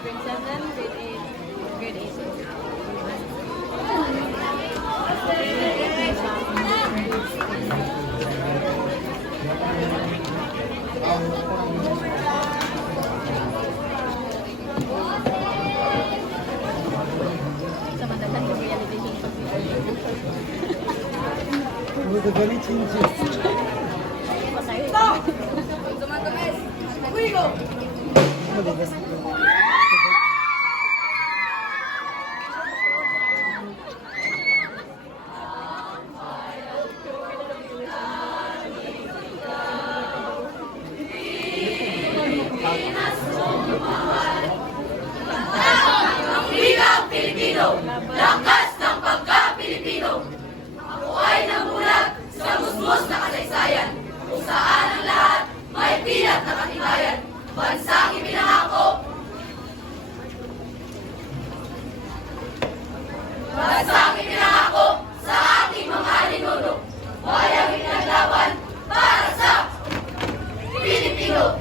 grade 7, grade 8, grade 8. Sa madalan yung realization pa si Magagalit yung Diyos. Magagas ito. Wikang Pilipino, lakas ng pagka-Pilipino. Ako ay namulat sa musmos na kasaysayan, kung saan ang lahat may pilat na katibayan. Bansang ipinangako, bansang ipinangako sa ating mga ninuno. Bayang pinaglaban para sa Pilipino.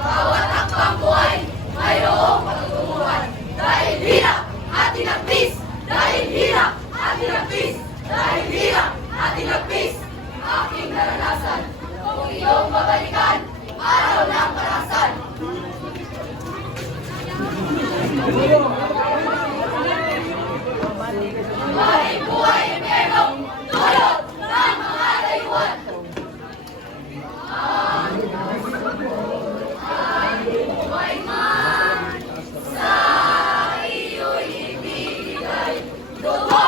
Bawat hakbang buhay mayroong patutunguhan. Dahil hirap at tinagpis, dahil hirap at tinagpis, dahil hirap at tinagpis, aking naranasan. Kung iyong babalikan, araw ng karahasan. Buhay, buhay, impyerno, dulot ng mga layuan. Buhay man sa iyo'y ibigay, dugo,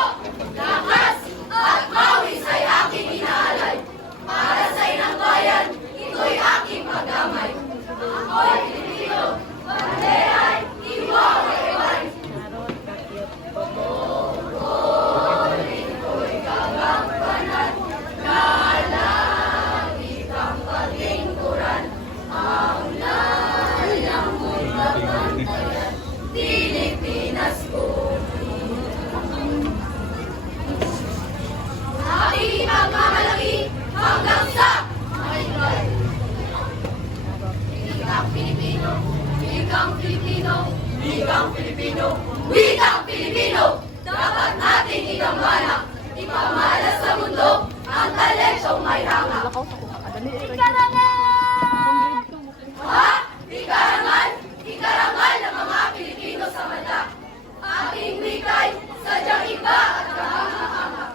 lakas at mawis ay aking inaalay. Para sa inang bayan, ito'y aking pagdamay. Ako'y Pilipino, bandera'y iwaway-way. Ito'y gagampanan na lagi kang paglingkuran. Ang layang mo'y mabantayan, Pilipinas ko. Aking ipagmamalaki hanggang sa maligay. Wikang Pilipino, wikang Pilipino, wikang Pilipino, wikang Pilipino. Dapat nating igambana, ipamalas sa mundo ang talensyong may hanga. Ha? Ikarangal? Ikarangal ng mga Pilipino sa mata. Aking wika'y sadyang iba at kahanga-hanga.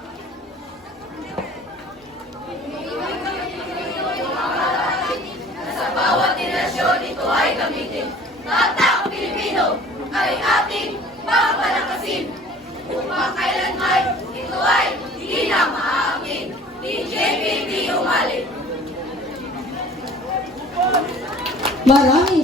Sa bawat henerasyon ito ay gamitin. Tatak Pilipino ay ating papalakasin. Upang kailanman ito ay di na maaamin. Ni JPP Umalit. Marami